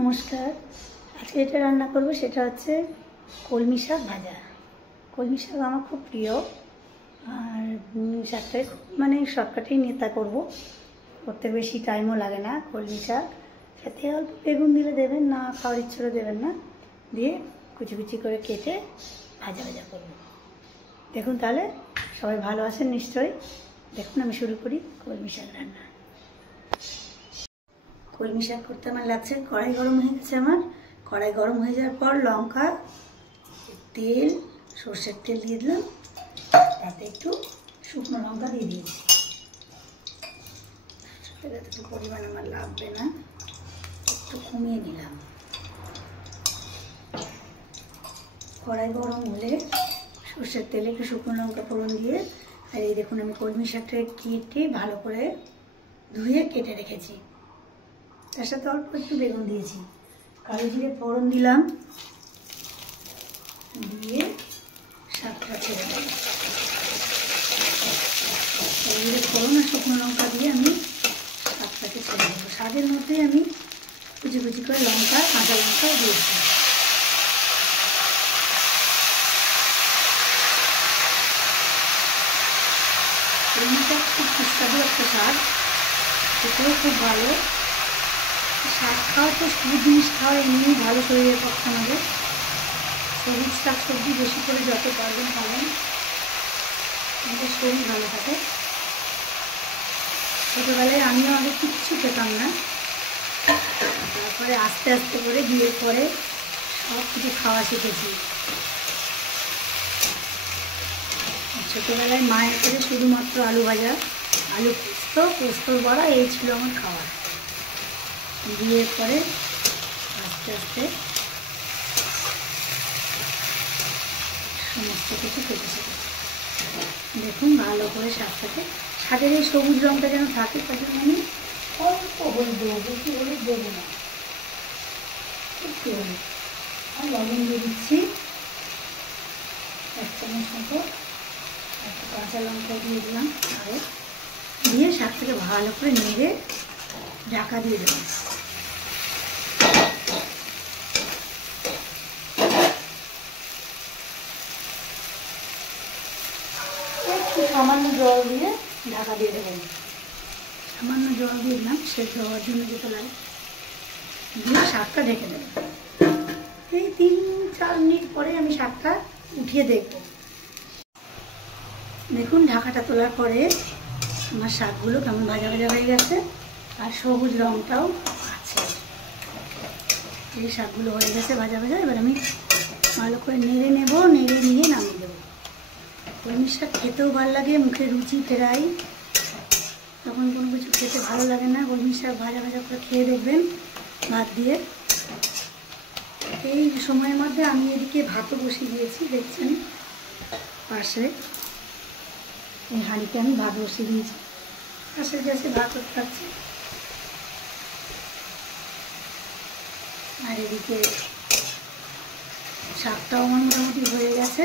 নমস্কার। আজকে যেটা রান্না করব সেটা হচ্ছে কলমি শাক ভাজা। কলমি শাক আমার খুব প্রিয়, আর শাকটাই মানে শর্টকাটেই নেতা করব, করতে বেশি টাইমও লাগে না। কলমি শাক সাথে অল্প বেগুন দিলে দেবেন, না খাওয়ার ইচ্ছাও দেবেন না, দিয়ে কুচি কুচি করে কেটে ভাজা ভাজা করব। দেখুন তাহলে সবাই ভালো আছেন নিশ্চয়ই। দেখুন আমি শুরু করি কলমি শাক রান্না। কলমি শাক করতে আমার লাগছে, কড়াই গরম হয়ে গেছে আমার। কড়াই গরম হয়ে যাওয়ার পর লঙ্কা, তেল, সর্ষের তেল দিয়ে দিলাম, তাতে একটু শুকনো লঙ্কা দিয়ে দিয়েছি। একটু পরিমাণ আমার লাগবে না, একটু কমিয়ে নিলাম। কড়াই গরম হলে সর্ষের তেলে একটু শুকনো লঙ্কা ফোড়ন দিয়ে, আর এই দেখুন আমি কলমি শাকটা কেটে ভালো করে ধুয়ে কেটে রেখেছি। তার সাথে অল্প একটু বেগুন দিয়েছি, কালো জিরে ফোড়ন দিলাম, দিয়ে শাকটা ছেড়ে দিলাম। কালো জিরে ফোড়ন আর শুকনো লঙ্কা দিয়ে আমি শাকটাকে ছেড়ে দেবো। শাকের মধ্যে আমি কুচি কুচি করে লঙ্কা, কাঁচা লঙ্কা দিয়েছি। কলমি শাক খুব সুস্বাদু একটা শাক, খেতেও খুব ভালো। শাক খাওয়া তো সবুজ জিনিস খাওয়া এমনি ভালো শরীরের পক্ষে আমাদের। সবুজ শাক সবজি বেশি করে যত পারবেন খাবেন, আমাদের শরীর ভালো থাকে। ছোটোবেলায় আমিও আগে কিচ্ছু খেতাম না, তারপরে আস্তে আস্তে করে বিয়ের পরে সব কিছু খাওয়া শিখেছি। ছোটোবেলায় মায়ের কাছে শুধুমাত্র আলু ভাজা, আলু পোস্তর বড়া, এই ছিল আমার খাওয়া। বিয়ের পরে আস্তে আস্তে সমস্ত কিছু খেতে শিখেছি। দেখুন ভালো করে শাকটাকে, শাকের এই সবুজ রঙটা যেন থাকে, তার জন্য আমি অল্প হলুদ দেবো, বেশি হলুদ দেবো না, একটু হলুদ আর লবণ দিয়ে দিচ্ছি 1 চামচ মতো। একটা কাঁচা লঙ্কা দিয়ে দিলাম, আরও দিয়ে শাকটাকে ভালো করে নেড়ে ঢাকা দিয়ে দেবো। একটু সামান্য জল দিয়ে ঢাকা দিয়ে দেবেন। সামান্য জল দিয়ে দিলাম সেদ্ধ হওয়ার জন্য, যেটা লাগে, দিয়ে শাকটা ঢেকে দেবেন। এই 3-4 মিনিট পরে আমি শাকটা উঠিয়ে দেখব। দেখুন ঢাকাটা তোলার পরে আমার শাকগুলো কেমন ভাজা ভাজা হয়ে গেছে, আর সবুজ রঙটাও আছে। এই শাকগুলো হয়ে গেছে ভাজা ভাজা। এবার আমি ভালো করে নেড়ে নেব, নেড়ে নিয়ে নামিয়ে দেবো। কলমি শাক খেতেও ভালো লাগে, মুখে রুচি ফেরাই। তখন কোনো কিছু খেতে ভালো লাগে না, কলমি শাক ভাজা ভাজা করে খেয়ে দেখবেন ভাত দিয়ে। এই সময়ের মধ্যে আমি এদিকে ভাতও বসিয়ে দিয়েছি, দেখছেন পাশে এই হাঁড়িতে আমি ভাত বসিয়ে দিয়েছি। পাশের গ্যাসে ভাত করতে পারছি, আর এদিকে শাকটাও আমার মোটামুটি হয়ে গেছে।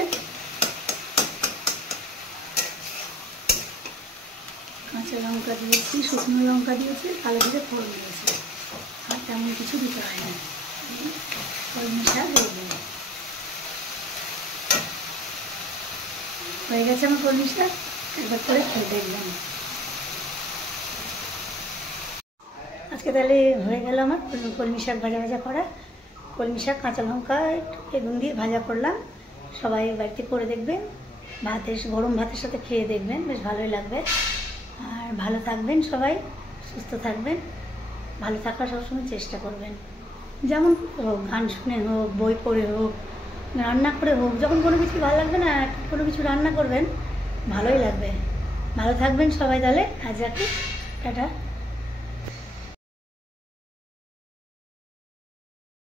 কাঁচা লঙ্কা দিয়েছি, শুকনো লঙ্কা দিয়েছি, কালো জিরে ফোড়ন দিয়েছি, আর তেমন কিছু দিতে হয় না। কলমি শাক হয়ে গেছে আমার কলমি শাক। একবার করে খেয়ে দেখলাম। আজকে তাহলে হয়ে গেল আমার কলমি শাক ভাজা ভাজা করা। কলমি শাক, কাঁচা লঙ্কা, একটু বেগুন দিয়ে ভাজা করলাম। সবাই বাড়িতে করে দেখবেন, গরম ভাতের সাথে খেয়ে দেখবেন, বেশ ভালোই লাগবে। আর ভালো থাকবেন সবাই, সুস্থ থাকবেন। ভালো থাকার সবসময় চেষ্টা করবেন, যেমন হোক, গান শুনে হোক, বই পড়ে হোক, রান্না করে হোক। যখন কোনো কিছু ভালো লাগবে না, কোনো কিছু রান্না করবেন, ভালোই লাগবে। ভালো থাকবেন সবাই। তাহলে আজ রাখি, টাটা।